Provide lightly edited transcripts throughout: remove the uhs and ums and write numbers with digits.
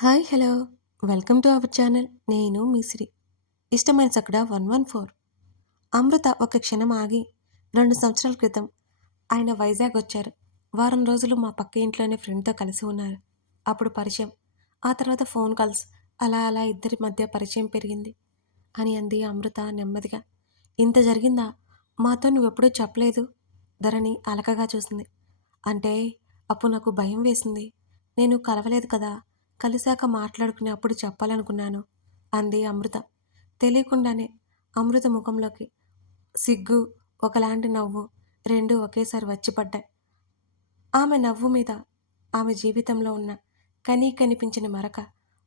Hi hello welcome to our channel. నేను మీ శ్రీ. ఇష్టమైన చక్కడ 114. అమృత ఒక క్షణం ఆగి 2 సంవత్సరాల క్రితం ఆయన వైజాగ్ వచ్చారు. వారం రోజులు మా పక్క ఇంట్లోనే ఫ్రెండ్తో కలిసి ఉన్నారు. అప్పుడు పరిచయం, ఆ తర్వాత ఫోన్ కాల్స్, అలా అలా ఇద్దరి మధ్య పరిచయం పెరిగింది అని అంది అమృత నెమ్మదిగా. ఇంత జరిగిందా, మాతో నువ్వెప్పుడూ చెప్పలేదు. ధరణి అలకగా చూసింది. అంటే అప్పుడు నాకు భయం వేసింది. నేను కలవలేదు కదా, కలిశాక మాట్లాడుకుని అప్పుడు చెప్పాలనుకున్నాను అంది అమృత. తెలియకుండానే అమృత ముఖంలోకి సిగ్గు, ఒకలాంటి నవ్వు రెండూ ఒకేసారి వచ్చి పడ్డాయి. ఆమె నవ్వు మీద ఆమె జీవితంలో ఉన్న కనిపించిన మరక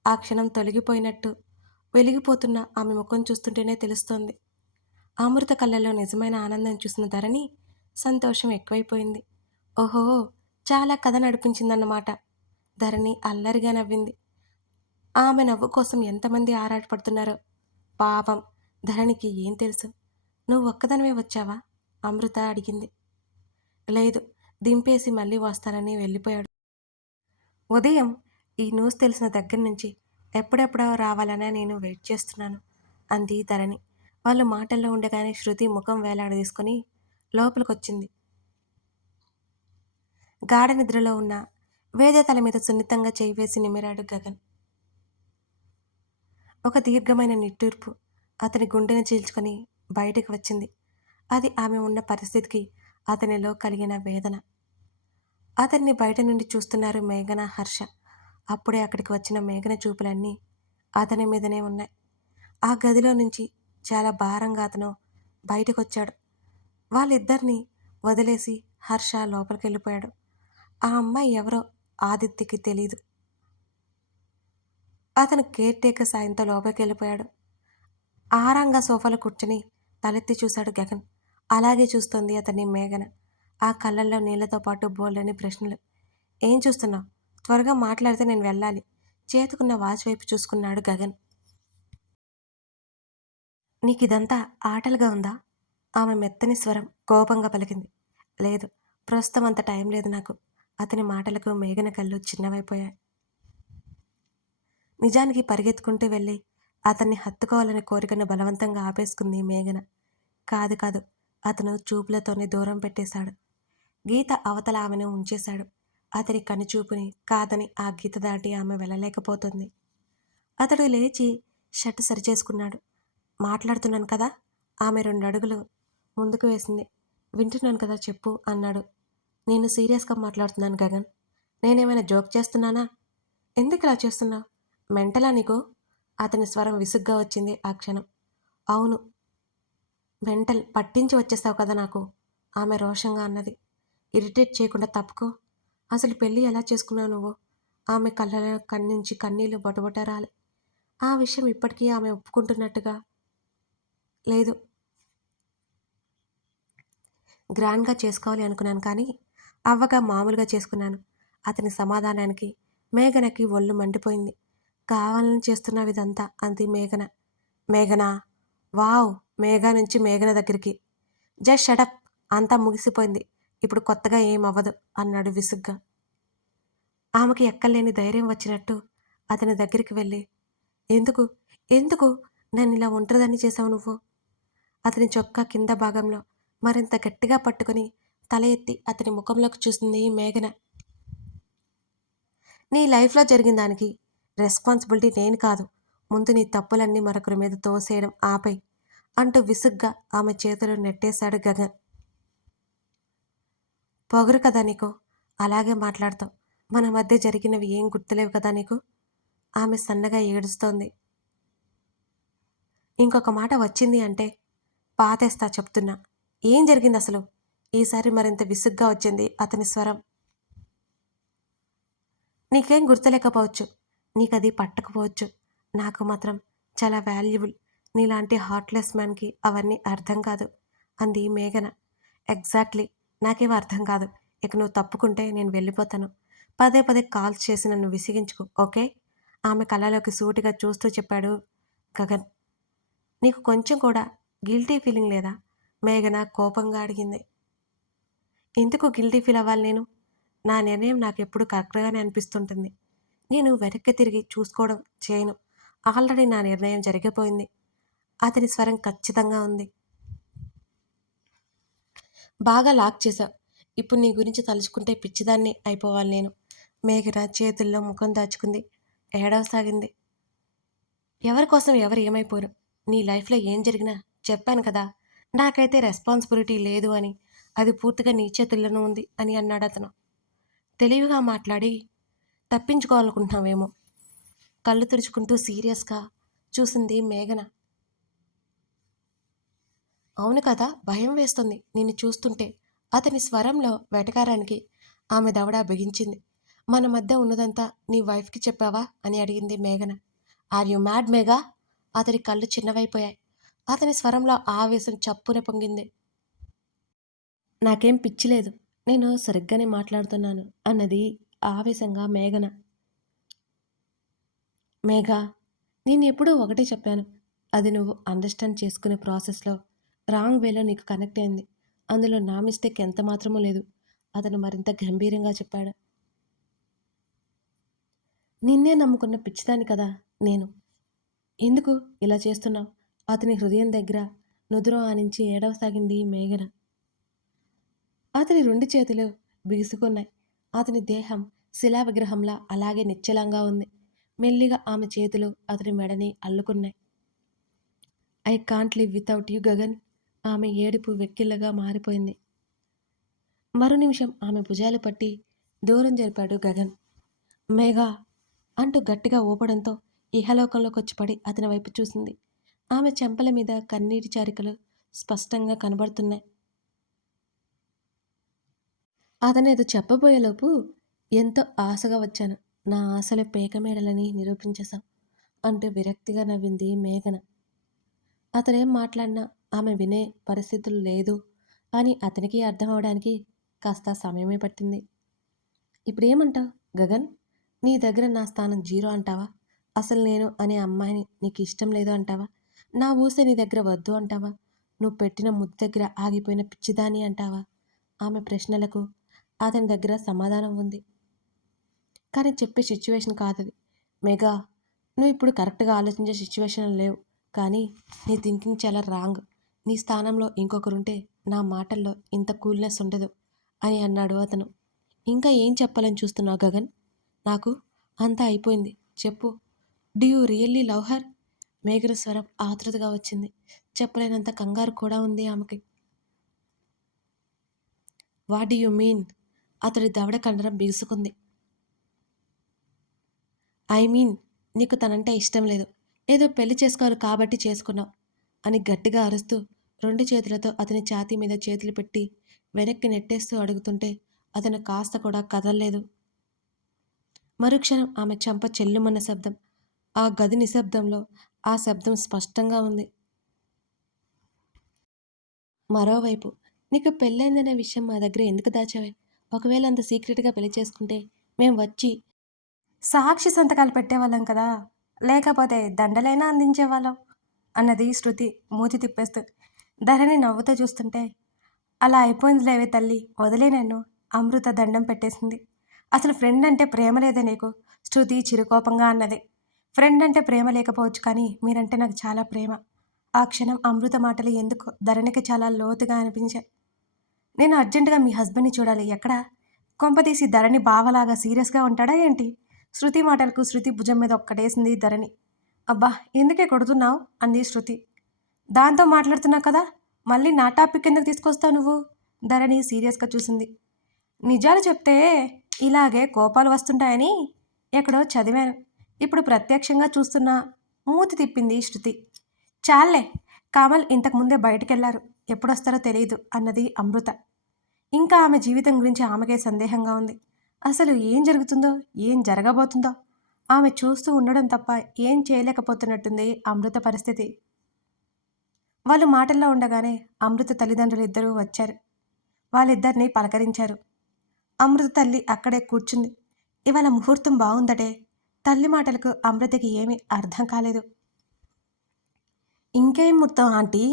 ఆ క్షణం తొలగిపోయినట్టు వెలిగిపోతున్న ఆమె ముఖం చూస్తుంటేనే తెలుస్తోంది. అమృత కళ్ళల్లో నిజమైన ఆనందం చూసిన ధరణి సంతోషం ఎక్కువైపోయింది. ఓహో, చాలా కథ నడిపించిందన్నమాట. ధరణి అల్లరిగా నవ్వింది. ఆమె నవ్వు కోసం ఎంతమంది ఆరాటపడుతున్నారో. పాపం ధరణికి ఏం తెలుసు. నువ్వు ఒక్కదానివే వచ్చావా? అమృత అడిగింది. లేదు, దింపేసి మళ్ళీ వస్తానని వెళ్ళిపోయాడు. ఉదయం ఈ న్యూస్ తెలిసిన దగ్గర నుంచి ఎప్పుడెప్పుడో రావాలనే నేను వెయిట్ చేస్తున్నాను అంది ధరణి. వాళ్ళు మాటల్లో ఉండగానే శృతి ముఖం వేలాడదీసుకొని లోపలికొచ్చింది. గాఢ నిద్రలో ఉన్న వేద తల మీద సున్నితంగా చేయి వేసి నిమిరాడు గగన్. ఒక దీర్ఘమైన నిట్టూర్పు అతని గుండెను చీల్చుకొని బయటకు వచ్చింది. అది ఆమె ఉన్న పరిస్థితికి అతనిలో కలిగిన వేదన. అతన్ని బయట నుండి చూస్తున్నారు మేఘన, హర్ష. అప్పుడే అక్కడికి వచ్చిన మేఘన చూపులన్నీ అతని మీదనే ఉన్నాయి. ఆ గదిలో నుంచి చాలా భారంగా అతను బయటకొచ్చాడు. వాళ్ళిద్దరినీ వదిలేసి హర్ష లోపలికెళ్ళిపోయాడు. ఆ అమ్మాయి ఎవరో ఆదిత్యకి తెలీదు. అతను కేర్ టేకర్ సాయంతో లోపలికెళ్ళిపోయాడు. ఆరాంగా సోఫాలో కూర్చుని తలెత్తి చూశాడు గగన్. అలాగే చూస్తోంది అతన్ని మేఘన. ఆ కళ్ళల్లో నీళ్లతో పాటు బోల్డని ప్రశ్నలు. ఏం చూస్తున్నావు? త్వరగా మాట్లాడితే నేను వెళ్ళాలి. చేతుకున్న వాచ్ వైపు చూసుకున్నాడు గగన్. నీకిదంతా ఆటలుగా ఉందా? ఆమె మెత్తని స్వరం కోపంగా పలికింది. లేదు, ప్రస్తుతం అంత టైం లేదు నాకు. అతని మాటలకు మేఘన కళ్ళు చిన్నవైపోయాయి. నిజానికి పరిగెత్తుకుంటూ వెళ్ళి అతన్ని హత్తుకోవాలనే కోరికను బలవంతంగా ఆపేసుకుంది మేఘన. కాదు కాదు, అతను చూపులతోనే దూరం పెట్టేశాడు. గీత అవతల ఆమెను ఉంచేశాడు. అతని కనుచూపుని కాదని ఆ గీత దాటి ఆమె వెళ్ళలేకపోతుంది. అతడు లేచి షర్ట్ సరిచేసుకున్నాడు. మాట్లాడుతున్నాను కదా. ఆమె 2 అడుగులు ముందుకు వేసింది. వింటున్నాను కదా, చెప్పు అన్నాడు. నేను సీరియస్గా మాట్లాడుతున్నాను గగన్. నేనేమైనా జోక్ చేస్తున్నానా? ఎందుకు ఇలా చేస్తున్నావు? మెంటలా నీకు? అతని స్వరం విసుగ్గా వచ్చింది ఆ క్షణం. అవును, మెంటల్. పట్టించి వచ్చేస్తావు కదా నాకు, ఆమె రోషంగా అన్నది. ఇరిటేట్ చేయకుండా తప్పుకో. అసలు పెళ్ళి ఎలా చేసుకున్నావు నువ్వు? ఆమె కళ్ళలో కన్నుంచి కన్నీళ్లు బొటబొట రాలి. ఆ విషయం ఇప్పటికీ ఆమె ఒప్పుకుంటున్నట్టుగా లేదు. గ్రాండ్గా చేసుకోవాలి అనుకున్నాను కానీ అవ్వగా మామూలుగా చేసుకున్నాను. అతని సమాధానానికి మేఘనకి ఒళ్ళు మండిపోయింది. కావాలని చేస్తున్నావు ఇదంతా అంది మేఘన. మేఘనా? వావ్! మేఘ నుంచి మేఘన దగ్గరికి. Just shut up. అంతా ముగిసిపోయింది. ఇప్పుడు కొత్తగా ఏం అవ్వదు అన్నాడు విసుగ్గా. ఆమెకి ఎక్కలేని ధైర్యం వచ్చినట్టు అతని దగ్గరికి వెళ్ళి, ఎందుకు ఎందుకు నన్ను ఇలా ఒంటరిదాన్ని చేశావు నువ్వు? అతని చొక్కా కింద భాగంలో మరింత గట్టిగా పట్టుకుని తల ఎత్తి అతని ముఖంలోకి చూసింది మేఘన. నీ లైఫ్లో జరిగిన దానికి రెస్పాన్సిబిలిటీ నేను కాదు. ముందు నీ తప్పులన్నీ మరొకరి మీద తోసేయడం ఆపై అంటూ విసుగ్గా ఆమె చేతులు నెట్టేశాడు గగన్. పొగరు కదా నీకు, అలాగే మాట్లాడతావు. మన మధ్య జరిగినవి ఏం గుర్తులేవు కదా నీకు? ఆమె సన్నగా ఏడుస్తోంది. ఇంకొక మాట వచ్చింది అంటే పాతేస్తా చెప్తున్నా. ఏం జరిగింది అసలు? ఈసారి మరింత విసుగ్గా వచ్చింది అతని స్వరం. నీకేం గుర్తులేకపోవచ్చు, నీకది పట్టకపోవచ్చు. నాకు మాత్రం చాలా వాల్యుబుల్. నీలాంటి హార్ట్లెస్ మ్యాన్కి అవన్నీ అర్థం కాదు అంది మేఘన. ఎగ్జాక్ట్లీ, నాకేమో అర్థం కాదు. ఇక నువ్వు తప్పుకుంటే నేను వెళ్ళిపోతాను. పదే పదే కాల్స్ చేసి నన్ను విసిగించుకో, ఓకే? ఆమె కళ్ళలోకి సూటిగా చూస్తూ చెప్పాడు గగన్. నీకు కొంచెం కూడా గిల్టీ ఫీలింగ్ లేదా? మేఘన కోపంగా అడిగింది. ఎందుకు గిల్టీ ఫీల్ అవ్వాలి నేను? నా నిర్ణయం నాకెప్పుడు కరెక్ట్గానే అనిపిస్తుంటుంది. నేను వెనక్కి తిరిగి చూసుకోవడం చేయను. ఆల్రెడీ నా నిర్ణయం జరిగిపోయింది. అతని స్వరం ఖచ్చితంగా ఉంది. బాగా లాక్ చేశావు. ఇప్పుడు నీ గురించి తలుచుకుంటే పిచ్చిదాన్ని అయిపోవాలి నేను. మేఘన చేతుల్లో ముఖం దాచుకుంది. ఏడవసాగింది. ఎవరి కోసం ఎవరు ఏమైపోరు. నీ లైఫ్‌లో ఏం జరిగినా చెప్పాను కదా! నాకైతే రెస్పాన్సిబిలిటీ లేదు అని. అది పూర్తిగా నీ చేతుల్లోనే ఉంది అని అన్నాడతను. తెలివిగా మాట్లాడి తప్పించుకోవాలనుకుంటున్నావేమో. కళ్ళు తుడుచుకుంటూ సీరియస్‌గా చూసింది మేఘన. అవును కదా! భయం వేస్తుంది నిన్ను చూస్తుంటే. అతని స్వరంలో వెటకారానికి ఆమె దవడ బిగించింది. మన మధ్య ఉన్నదంతా నీ వైఫ్‌కి చెప్పావా? అని అడిగింది మేఘన. Are you mad Megha? అతని కళ్ళు చిన్నవైపోయాయి. అతని స్వరంలో ఆవేశం చప్పున పొంగింది. నాకేం పిచ్చి లేదు. నేను సరిగ్గానే మాట్లాడుతున్నాను అన్నది ఆవేశంగా మేఘన. మేఘా, నేనెప్పుడూ ఒకటే చెప్పాను. అది నువ్వు అండర్‌స్టాండ్ చేసుకునే ప్రాసెస్‌లో రాంగ్ వేలో నీకు కనెక్ట్ అయింది. అందులో నా మిస్టేక్ ఎంత మాత్రమూ లేదు. అతను మరింత గంభీరంగా చెప్పాడు. నిన్నే నమ్ముకున్న పిచ్చిదాన్ని కదా నేను. ఎందుకు ఇలా చేస్తున్నావు? అతని హృదయం దగ్గర నుదురు ఆనించి ఏడవసాగింది మేఘన. అతని 2 చేతులు బిగుసుకున్నాయి. అతని దేహం శిలా విగ్రహంలా అలాగే నిశ్చలంగా ఉంది. మెల్లిగా ఆమె చేతులు అతని మెడని అల్లుకున్నాయి. I can't live without you Gagan. ఆమె ఏడుపు వెక్కిళ్ళగా మారిపోయింది. మరో నిమిషం ఆమె భుజాలు పట్టి దూరం జరిపాడు గగన్. మేఘా అంటూ గట్టిగా ఊపడంతో ఇహలోకంలోకొచ్చి పడి అతని వైపు చూసింది. ఆమె చెంపల మీద కన్నీటి చారికలు స్పష్టంగా కనబడుతున్నాయి. అతనేదో చెప్పబోయేలోపు ఎంతో ఆశగా వచ్చాను. నా ఆశలు పేకమేడలని నిరూపించేశాం అంటూ విరక్తిగా నవ్వింది మేఘన. అతనేం మాట్లాడినా ఆమె వినే పరిస్థితులు లేదు అని అతనికి అర్థం అవడానికి కాస్త సమయమే పట్టింది. ఇప్పుడేమంటావు గగన్? నీ దగ్గర నా స్థానం 0 అంటావా? అసలు నేను అనే అమ్మాయిని నీకు ఇష్టం లేదు అంటావా? నా ఊసే నీ దగ్గర వద్దు అంటావా? నువ్వు పెట్టిన ముద్దు దగ్గర ఆగిపోయిన పిచ్చిదాని అంటావా? ఆమె ప్రశ్నలకు అతని దగ్గర సమాధానం ఉంది. కానీ చెప్పే సిచ్యువేషన్ కాదది. మెగా, నువ్వు ఇప్పుడు కరెక్ట్‌గా ఆలోచించే సిచ్యువేషన్‌లో లేవు. కానీ నీ థింకింగ్ చాలా రాంగ్. నీ స్థానంలో ఇంకొకరుంటే నా మాటల్లో ఇంత కూల్‌నెస్ ఉండదు అని అన్నాడు అతను. ఇంకా ఏం చెప్పాలని చూస్తున్నావు గగన్? నాకు అంతా అయిపోయింది. చెప్పు. Do you really love her? మేఘన స్వరం ఆతృతగా వచ్చింది. చెప్పలేనంత కంగారు కూడా ఉంది ఆమెకి. What do you mean? అతడి దవడ కండరం బిగుసుకుంది. ఐ మీన్ నీకు తనంటే ఇష్టం లేదు. ఏదో పెళ్లి చేసుకోవాలి కాబట్టి చేసుకున్నావు అని గట్టిగా అరుస్తూ 2 చేతులతో అతని ఛాతీ మీద చేతులు పెట్టి వెనక్కి నెట్టేస్తూ అడుగుతుంటే అతను కాస్త కూడా కదల్లేదు. మరుక్షణం ఆమె చెంప చెల్లుమన్న శబ్దం. ఆ గది నిశ్శబ్దంలో ఆ శబ్దం స్పష్టంగా ఉంది. మరోవైపు నీకు పెళ్ళైందనే విషయం మా దగ్గర ఎందుకు దాచావే? ఒకవేళ అంత సీక్రెట్‌గా పెళ్లి చేసుకుంటే మేం వచ్చి సాక్షి సంతకాలు పెట్టేవాళ్ళం కదా! లేకపోతే దండలైనా అందించేవాళ్ళం అన్నది శృతి మూతి తిప్పేస్తూ. ధరణి నవ్వుతూ చూస్తుంటే, అలా అయిపోయిందిలేవే తల్లి వదిలే నన్ను. అమృత దండం పెట్టేసింది. అసలు ఫ్రెండ్ అంటే ప్రేమ లేదా నీకు? శృతి చిరుకోపంగా అన్నది. ఫ్రెండ్ అంటే ప్రేమ లేకపోవచ్చు కానీ మీరంటే నాకు చాలా ప్రేమ. ఆ క్షణం అమృత మాటలు ఎందుకో ధరణికి చాలా లోతుగా అనిపించాయి. నేను అర్జెంటుగా మీ హస్బెండ్‌ని చూడాలి. ఎక్కడ? కొంపతీసి ధరణి బావలాగా సీరియస్‌గా ఉంటాడా ఏంటి? శృతి మాటలకు శృతి భుజం మీద ఒక్కటేసింది ధరణి. అబ్బా! ఎందుకే కొడుతున్నావు? అంది శృతి. దాంతో మాట్లాడుతున్నావు కదా! మళ్ళీ నా టాపిక్ ఎందుకు తీసుకొస్తావు నువ్వు? ధరణి సీరియస్‌గా చూసింది. నిజాలు చెప్తే ఇలాగే కోపాలు వస్తుంటాయని ఎక్కడో చదివాను. ఇప్పుడు ప్రత్యక్షంగా చూస్తున్నా. మూతి తిప్పింది శృతి. చాల్లే! కామల్ ఇంతకుముందే బయటికెళ్లారు. ఎప్పుడొస్తారో తెలీదు అన్నది అమృత. ఇంకా ఆమె జీవితం గురించి ఆమెకే సందేహంగా ఉంది. అసలు ఏం జరుగుతుందో, ఏం జరగబోతుందో ఆమె చూస్తూ ఉండడం తప్ప ఏం చేయలేకపోతున్నట్టుంది అమృత పరిస్థితి. వాళ్ళు మాటల్లో ఉండగానే అమృత తల్లిదండ్రులు ఇద్దరూ వచ్చారు. వాళ్ళిద్దరినీ పలకరించారు. అమృత తల్లి అక్కడే కూర్చుంది. ఇవాళ ముహూర్తం బావుందటే. తల్లి మాటలకు అమృతకి ఏమీ అర్థం కాలేదు. ఇంకేం ముహూర్తం ఆంటీ?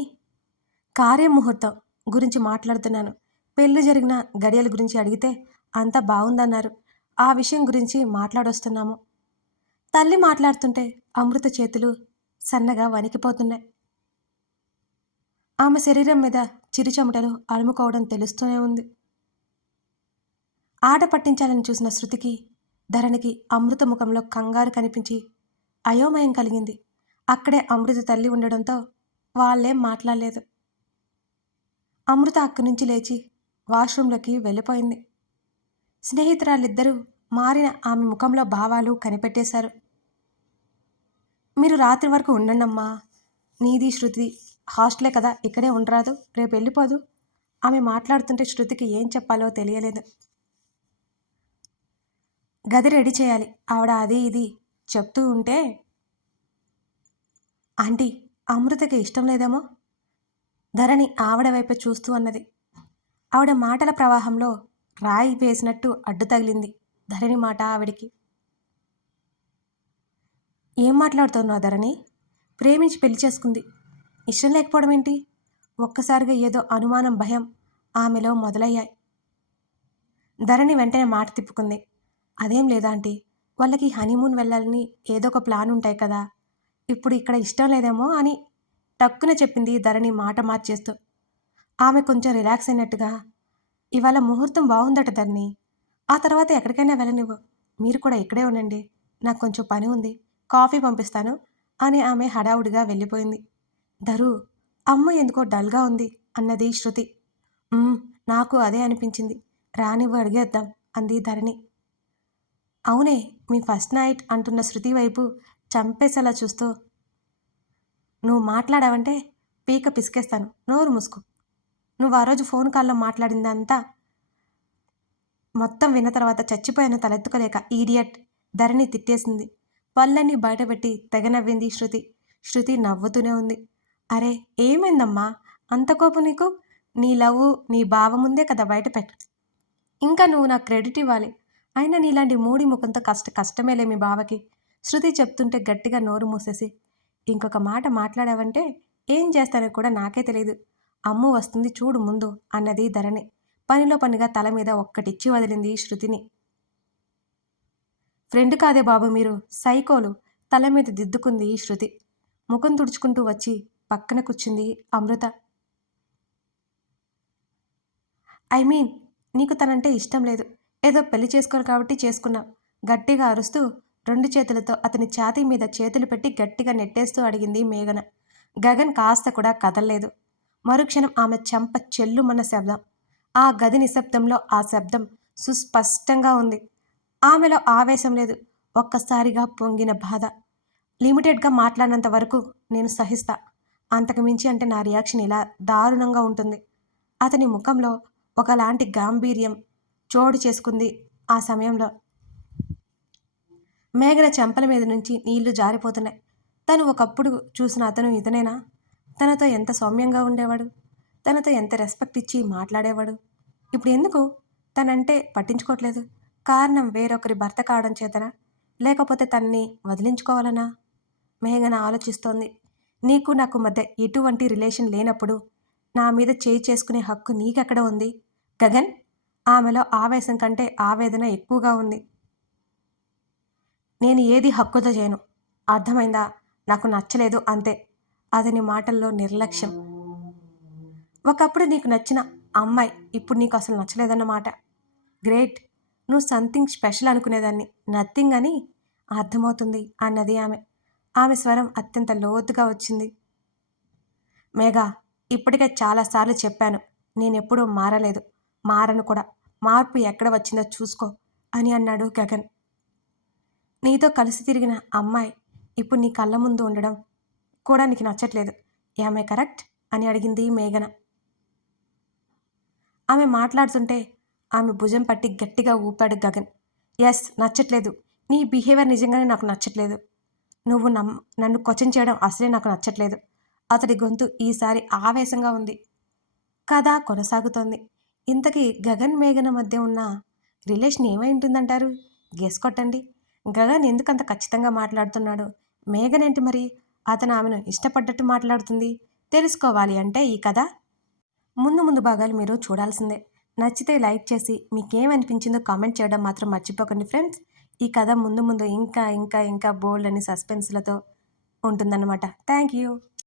కార్యముహూర్తం గురించి మాట్లాడుతున్నాను. పెళ్లి జరిగిన గడియల గురించి అడిగితే అంతా బావుందన్నారు. ఆ విషయం గురించి మాట్లాడొస్తున్నాము. తల్లి మాట్లాడుతుంటే అమృత చేతులు సన్నగా వణికిపోతున్నాయి. ఆమె శరీరం మీద చిరుచెమటలు అలుముకోవడం తెలుస్తూనే ఉంది. ఆట పట్టించాలని చూసిన శృతికి, ధరణికి అమృత ముఖంలో కంగారు కనిపించి అయోమయం కలిగింది. అక్కడే అమృత తల్లి ఉండడంతో వాళ్ళేం మాట్లాడలేదు. అమృత అక్కడి నుంచి లేచి వాష్రూంలోకి వెళ్ళిపోయింది. స్నేహితురాలిద్దరూ మారిన ఆమె ముఖంలో భావాలు కనిపెట్టేశారు. మీరు రాత్రి వరకు ఉండండమ్మా, నీది శృతి హాస్టలే కదా, ఇక్కడే ఉండరాదు, రేపు వెళ్ళిపోదు. ఆమె మాట్లాడుతుంటే శృతికి ఏం చెప్పాలో తెలియలేదు. గది రెడీ చేయాలి, ఆవిడ అది ఇది చెప్తూ ఉంటే, ఆంటీ అమృతకి ఇష్టం లేదేమో, ధరణి ఆవిడ వైపే చూస్తూ అన్నది. ఆవిడ మాటల ప్రవాహంలో రాయి వేసినట్టు అడ్డు తగిలింది ధరణి మాట ఆవిడికి. ఏం మాట్లాడుతున్నావు ధరణి? ప్రేమించి పెళ్లి చేసుకుంది, ఇష్టం లేకపోవడం ఏంటి? ఒక్కసారిగా ఏదో అనుమానం, భయం ఆమెలో మొదలయ్యాయి. ధరణి వెంటనే మాట తిప్పుకుంది. అదేం లేదా ఆంటీ, వాళ్ళకి హనీమూన్ వెళ్ళాలని ఏదో ఒక ప్లాన్ ఉంటాయి కదా, ఇప్పుడు ఇక్కడ ఇష్టం లేదేమో అని టక్కున చెప్పింది ధరణి మాట మార్చేస్తూ. ఆమె కొంచెం రిలాక్స్ అయినట్టుగా, ఇవాళ ముహూర్తం బాగుందట ధరణి, ఆ తర్వాత ఎక్కడికైనా వెళ్ళనివ్వు, మీరు కూడా ఇక్కడే ఉండండి, నాకు కొంచెం పని ఉంది, కాఫీ పంపిస్తాను అని ఆమె హడావుడిగా వెళ్ళిపోయింది. ధరు, అమ్మ ఎందుకో డల్గా ఉంది అన్నది శృతి. నాకు అదే అనిపించింది, రానివ్వు అడిగేద్దాం అంది ధరణి. అవునే, మీ ఫస్ట్ నైట్ అంటున్న శృతి వైపు చంపేసేలా చూస్తూ, నువ్వు మాట్లాడావంటే పీక పిసికేస్తాను, నోరు మూసుకో. నువ్వు ఆ రోజు ఫోన్ కాల్లో మాట్లాడిందంతా మొత్తం విన్న తర్వాత చచ్చిపోయిన తలెత్తుకోలేక ఈడియట్ ధరణి తిట్టేసింది. పళ్ళన్నీ బయటపెట్టి తెగ నవ్వింది శృతి. శృతి నవ్వుతూనే ఉంది. అరే ఏమైందమ్మా అంత కోపం నీకు? నీ లవ్ నీ బావ ముందే కదా బయట పెట్టు, ఇంకా నువ్వు నాకు క్రెడిట్ ఇవ్వాలి. అయినా నీలాంటి మూడి ముఖంతో కష్టమేలే మీ బావకి. శృతి చెప్తుంటే గట్టిగా నోరు మూసేసి, ఇంకొక మాట మాట్లాడావంటే ఏం చేస్తానో కూడా నాకే తెలియదు, అమ్ము వస్తుంది చూడు ముందు అన్నది ధరణి. పనిలో పనిగా తల మీద ఒక్కటిచ్చి వదిలింది శృతిని. ఫ్రెండ్ కాదే బాబు మీరు, సైకోలు తల మీద దిద్దుకుంది శృతి. ముఖం తుడుచుకుంటూ వచ్చి పక్కన కూర్చుంది అమృత. ఐ మీన్, నీకు తనంటే ఇష్టం లేదు, ఏదో పెళ్లి చేసుకోరు కాబట్టి చేసుకున్నావు, గట్టిగా అరుస్తూ 2 చేతులతో అతని ఛాతీ మీద చేతులు పెట్టి గట్టిగా నెట్టేస్తూ అడిగింది మేఘన. గగన్ కాస్త కూడా కదల్లేదు. మరుక్షణం ఆమె చెంప చెల్లుమన్న శబ్దం. ఆ గది నిశ్శబ్దంలో ఆ శబ్దం సుస్పష్టంగా ఉంది. ఆమెలో ఆవేశం లేదు, ఒక్కసారిగా పొంగిన బాధ. లిమిటెడ్గా మాట్లాడినంత వరకు నేను సహిస్తా, అంతకు మించి అంటే నా రియాక్షన్ ఇలా దారుణంగా ఉంటుంది. అతని ముఖంలో ఒకలాంటి గాంభీర్యం చోటు చేసుకుంది. ఆ సమయంలో మేఘన చెంపల మీద నుంచి నీళ్లు జారిపోతున్నాయి. తను ఒకప్పుడు చూసిన అతను ఇతనేనా? తనతో ఎంత సౌమ్యంగా ఉండేవాడు, తనతో ఎంత రెస్పెక్ట్ ఇచ్చి మాట్లాడేవాడు, ఇప్పుడు ఎందుకు తనంటే పట్టించుకోవట్లేదు? కారణం వేరొకరి భర్త కావడం చేతనా, లేకపోతే తన్ని వదిలించుకోవాలనా? మేఘన ఆలోచిస్తోంది. నీకు నాకు మధ్య ఎటువంటి రిలేషన్ లేనప్పుడు నా మీద చేయి చేసుకునే హక్కు నీకెక్కడ ఉంది గగన్? ఆమెలో ఆవేశం కంటే ఆవేదన ఎక్కువగా ఉంది. నేను ఏది హక్కుతో చేయను, అర్థమైందా? నాకు నచ్చలేదు అంతే. అతని మాటల్లో నిర్లక్ష్యం. ఒకప్పుడు నీకు నచ్చిన అమ్మాయి ఇప్పుడు నీకు అసలు నచ్చలేదన్నమాట. గ్రేట్, నువ్వు సంథింగ్ స్పెషల్ అనుకునేదాన్ని, నథింగ్ అని అర్థమవుతుంది అన్నది ఆమె. ఆమె స్వరం అత్యంత లోతుగా వచ్చింది. మేఘా, ఇప్పటికే చాలాసార్లు చెప్పాను, నేనెప్పుడూ మారలేదు, మారను కూడా. మార్పు ఎక్కడ వచ్చిందో చూసుకో అని అన్నాడు గగన్. నీతో కలిసి తిరిగిన అమ్మాయి ఇప్పుడు నీ కళ్ళ ముందు ఉండడం కూడా నీకు నచ్చట్లేదు, ఏమే కరెక్ట్ అని అడిగింది మేఘన. ఆమె మాట్లాడుతుంటే ఆమె భుజం పట్టి గట్టిగా ఊపాడు గగన్. ఎస్, నచ్చట్లేదు, నీ బిహేవియర్ నిజంగానే నాకు నచ్చట్లేదు, నువ్వు నన్ను క్వశ్చన్ చేయడం అసలే నాకు నచ్చట్లేదు. అతడి గొంతు ఈసారి ఆవేశంగా ఉంది. కథ కొనసాగుతోంది. ఇంతకీ గగన్ మేఘన మధ్య ఉన్న రిలేషన్ ఏమై ఉంటుందంటారు? గెస్ కొట్టండి. గగన్ ఎందుకంత ఖచ్చితంగా మాట్లాడుతున్నాడు? మేఘన ఏంటి మరి అతను ఆమెను ఇష్టపడ్డట్టు మాట్లాడుతుంది? తెలుసుకోవాలి అంటే ఈ కథ ముందు ముందు భాగాలు మీరు చూడాల్సిందే. నచ్చితే లైక్ చేసి మీకేమనిపించిందో కామెంట్ చేయడం మాత్రం మర్చిపోకండి ఫ్రెండ్స్. ఈ కథ ముందు ముందు ఇంకా ఇంకా ఇంకా బోల్డ్ అని సస్పెన్స్‌లతో ఉంటుందన్నమాట. Thank you.